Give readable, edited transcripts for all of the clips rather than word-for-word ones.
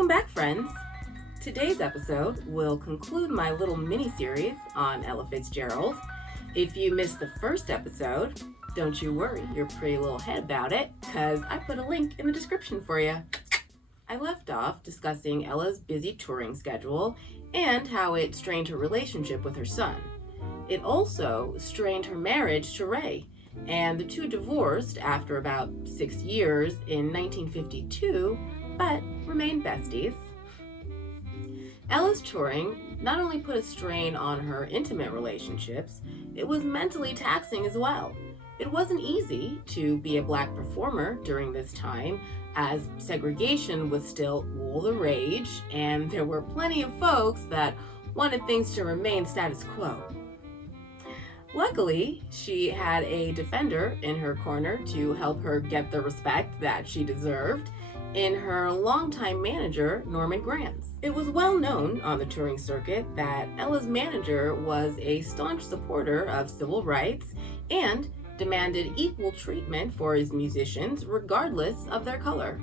Welcome back, friends. Today's episode will conclude my little mini-series on Ella Fitzgerald. If you missed the first episode, don't you worry your pretty little head about it, because I put a link in the description for you. I left off discussing Ella's busy touring schedule and how it strained her relationship with her son. It also strained her marriage to Ray, and the two divorced after about 6 years in 1952, but remained besties. Ella's touring not only put a strain on her intimate relationships, it was mentally taxing as well. It wasn't easy to be a Black performer during this time, as segregation was still all the rage, and there were plenty of folks that wanted things to remain status quo. Luckily, she had a defender in her corner to help her get the respect that she deserved in her longtime manager, Norman Granz. It was well known on the touring circuit that Ella's manager was a staunch supporter of civil rights and demanded equal treatment for his musicians regardless of their color.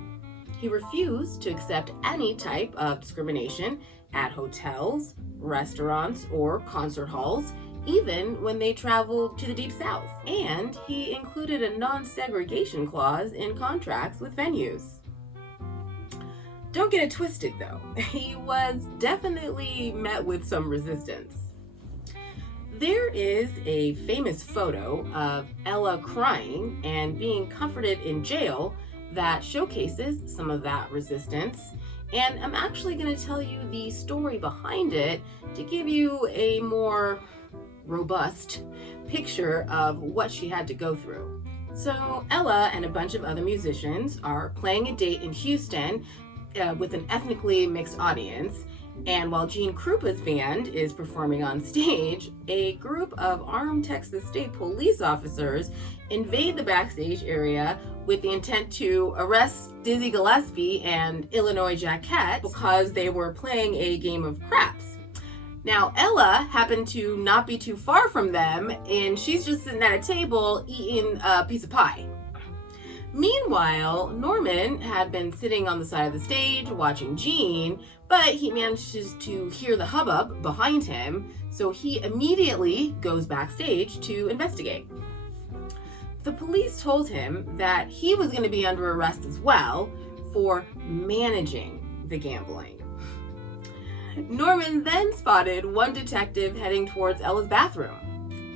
He refused to accept any type of discrimination at hotels, restaurants, or concert halls, even when they traveled to the Deep South. And he included a non-segregation clause in contracts with venues. Don't get it twisted though, he was definitely met with some resistance. There is a famous photo of Ella crying and being comforted in jail that showcases some of that resistance, and I'm actually going to tell you the story behind it to give you a more robust picture of what she had to go through. So Ella and a bunch of other musicians are playing a date in Houston with an ethnically mixed audience, and while Gene Krupa's band is performing on stage, a group of armed Texas State Police officers invade the backstage area with the intent to arrest Dizzy Gillespie and Illinois Jacquette because they were playing a game of craps. Now, Ella happened to not be too far from them, and she's just sitting at a table eating a piece of pie. Meanwhile, Norman had been sitting on the side of the stage watching Gene, but he manages to hear the hubbub behind him, so he immediately goes backstage to investigate. The police told him that he was going to be under arrest as well for managing the gambling. Norman then spotted one detective heading towards Ella's bathroom.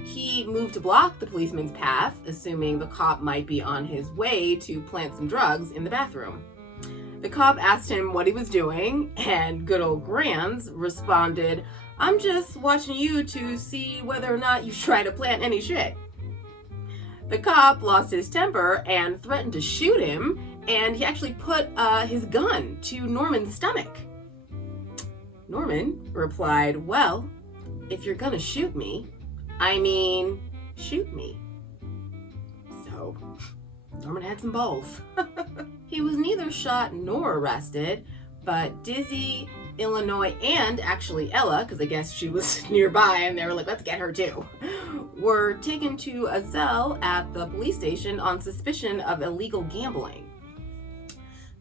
He moved to block the policeman's path, assuming the cop might be on his way to plant some drugs in the bathroom. The cop asked him what he was doing, and good old Granz responded, "I'm just watching you to see whether or not you try to plant any shit." The cop lost his temper and threatened to shoot him, and he actually put his gun to Norman's stomach. Norman replied, "Well, if you're gonna shoot me, shoot me." So, Norman had some balls. He was neither shot nor arrested, but Dizzy, Illinois, and actually Ella, because I guess she was nearby and they were like, let's get her too, were taken to a cell at the police station on suspicion of illegal gambling.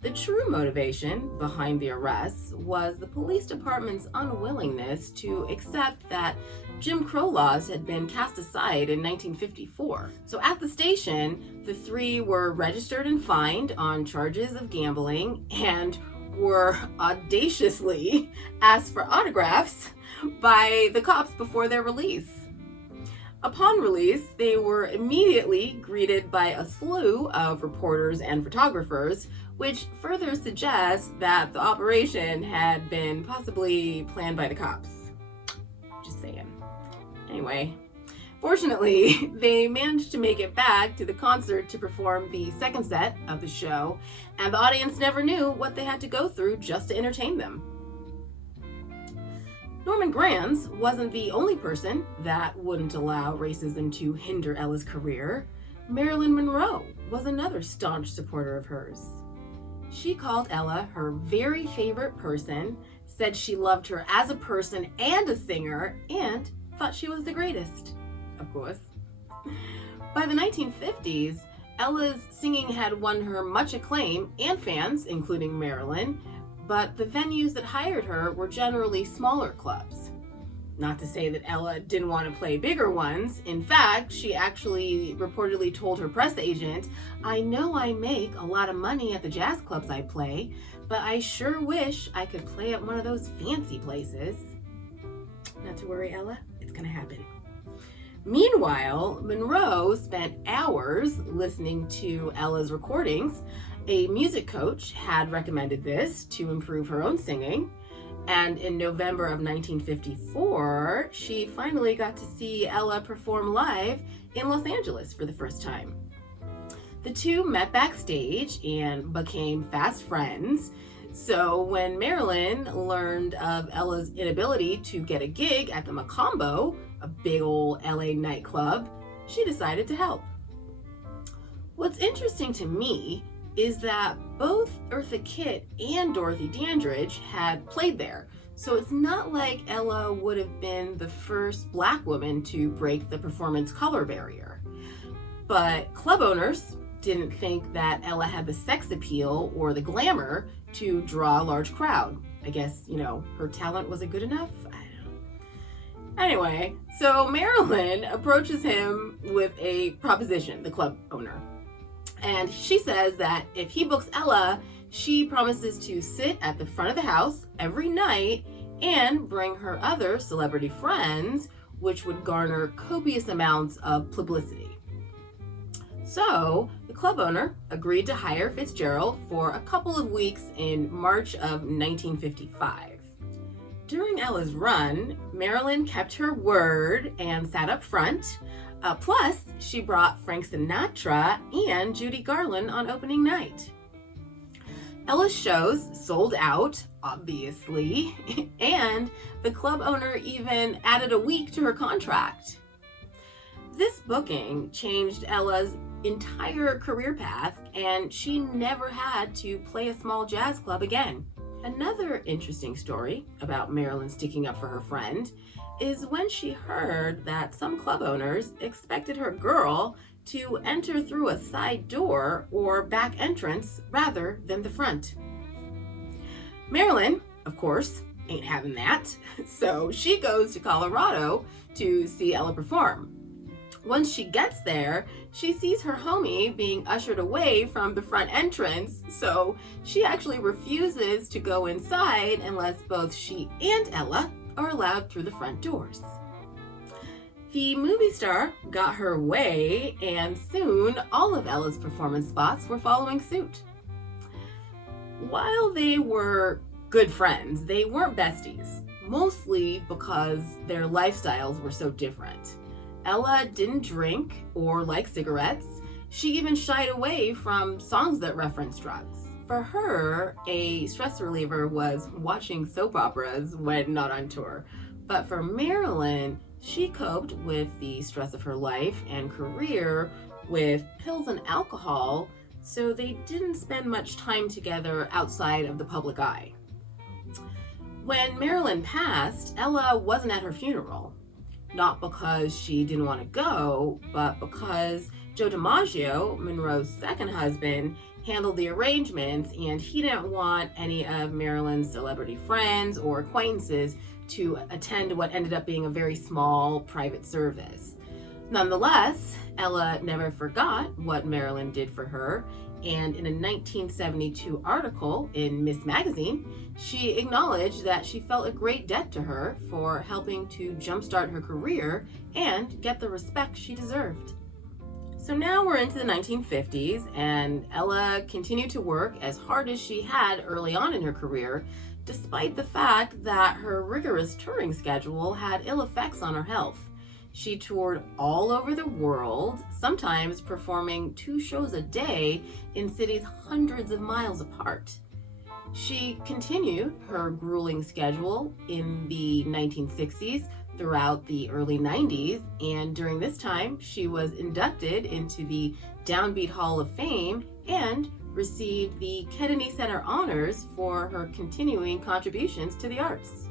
The true motivation behind the arrests was the police department's unwillingness to accept that Jim Crow laws had been cast aside in 1954. So at the station, the three were registered and fined on charges of gambling and were audaciously asked for autographs by the cops before their release. Upon release, they were immediately greeted by a slew of reporters and photographers, which further suggests that the operation had been possibly planned by the cops. Just saying. Anyway, fortunately, they managed to make it back to the concert to perform the second set of the show, and the audience never knew what they had to go through just to entertain them. Norman Granz wasn't the only person that wouldn't allow racism to hinder Ella's career. Marilyn Monroe was another staunch supporter of hers. She called Ella her very favorite person, said she loved her as a person and a singer, and thought she was the greatest, of course. By the 1950s, Ella's singing had won her much acclaim and fans, including Marilyn, but the venues that hired her were generally smaller clubs. Not to say that Ella didn't want to play bigger ones. In fact, she actually reportedly told her press agent, "I know I make a lot of money at the jazz clubs I play, but I sure wish I could play at one of those fancy places." Not to worry, Ella, it's gonna happen. Meanwhile, Monroe spent hours listening to Ella's recordings. A music coach had recommended this to improve her own singing. And in November of 1954, she finally got to see Ella perform live in Los Angeles for the first time. The two met backstage and became fast friends. So when Marilyn learned of Ella's inability to get a gig at the Macombo, a big old LA nightclub, she decided to help. What's interesting to me is that both Eartha Kitt and Dorothy Dandridge had played there. So it's not like Ella would have been the first Black woman to break the performance color barrier. But club owners didn't think that Ella had the sex appeal or the glamour to draw a large crowd. I guess, her talent wasn't good enough? I don't know. Anyway, so Marilyn approaches him with a proposition, the club owner. And she says that if he books Ella, she promises to sit at the front of the house every night and bring her other celebrity friends, which would garner copious amounts of publicity. So the club owner agreed to hire Fitzgerald for a couple of weeks in March of 1955. During Ella's run, Marilyn kept her word and sat up front. Plus, she brought Frank Sinatra and Judy Garland on opening night. Ella's shows sold out, obviously, and the club owner even added a week to her contract. This booking changed Ella's entire career path, and she never had to play a small jazz club again. Another interesting story about Marilyn sticking up for her friend is when she heard that some club owners expected her girl to enter through a side door or back entrance rather than the front. Marilyn, of course, ain't having that, so she goes to Colorado to see Ella perform. Once she gets there, she sees her homie being ushered away from the front entrance, so she actually refuses to go inside unless both she and Ella are allowed through the front doors. The movie star got her way, and soon all of Ella's performance spots were following suit. While they were good friends, they weren't besties, mostly because their lifestyles were so different. Ella didn't drink or like cigarettes. She even shied away from songs that referenced drugs. For her, a stress reliever was watching soap operas when not on tour. But for Marilyn, she coped with the stress of her life and career with pills and alcohol, so they didn't spend much time together outside of the public eye. When Marilyn passed, Ella wasn't at her funeral. Not because she didn't want to go, but because Joe DiMaggio, Monroe's second husband, handled the arrangements, and he didn't want any of Marilyn's celebrity friends or acquaintances to attend what ended up being a very small private service. Nonetheless, Ella never forgot what Marilyn did for her, and in a 1972 article in Miss Magazine, she acknowledged that she felt a great debt to her for helping to jumpstart her career and get the respect she deserved. So now we're into the 1950s, and Ella continued to work as hard as she had early on in her career, despite the fact that her rigorous touring schedule had ill effects on her health. She toured all over the world, sometimes performing 2 shows a day in cities hundreds of miles apart. She continued her grueling schedule in the 1960s throughout the early 90s, and during this time, she was inducted into the Downbeat Hall of Fame and received the Kennedy Center Honors for her continuing contributions to the arts.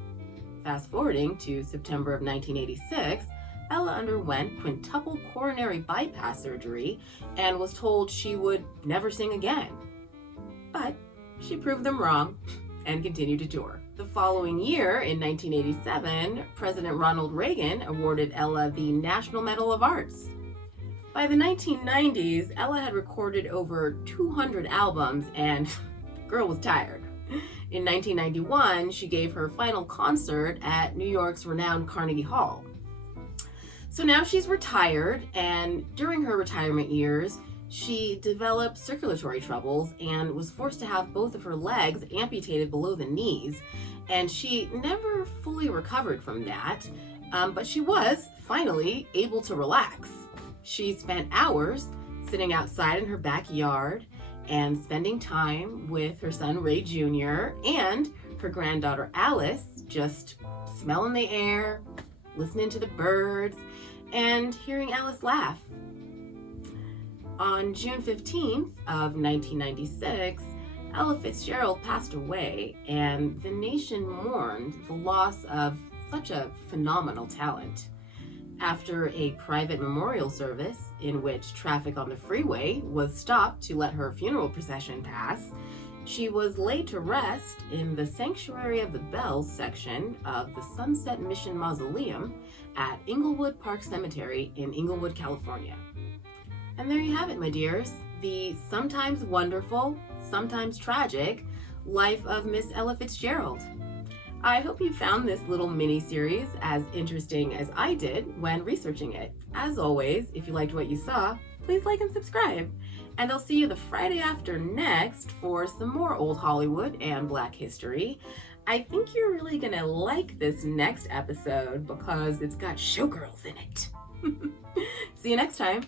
Fast forwarding to September of 1986, Ella underwent quintuple coronary bypass surgery and was told she would never sing again. But she proved them wrong. and continued to tour. The following year, in 1987, President Ronald Reagan awarded Ella the National Medal of Arts. By the 1990s, Ella had recorded over 200 albums, and the girl was tired. In 1991, she gave her final concert at New York's renowned Carnegie Hall. So now she's retired, and during her retirement years, she developed circulatory troubles and was forced to have both of her legs amputated below the knees, and she never fully recovered from that, but she was finally able to relax. She spent hours sitting outside in her backyard and spending time with her son Ray Jr. and her granddaughter Alice, just smelling the air, listening to the birds, and hearing Alice laugh. On June 15th of 1996, Ella Fitzgerald passed away, and the nation mourned the loss of such a phenomenal talent. After a private memorial service in which traffic on the freeway was stopped to let her funeral procession pass, she was laid to rest in the Sanctuary of the Bells section of the Sunset Mission Mausoleum at Inglewood Park Cemetery in Inglewood, California. And there you have it, my dears, the sometimes wonderful, sometimes tragic life of Miss Ella Fitzgerald. I hope you found this little mini-series as interesting as I did when researching it. As always, if you liked what you saw, please like and subscribe. And I'll see you the Friday after next for some more old Hollywood and Black history. I think you're really gonna like this next episode because it's got showgirls in it. See you next time.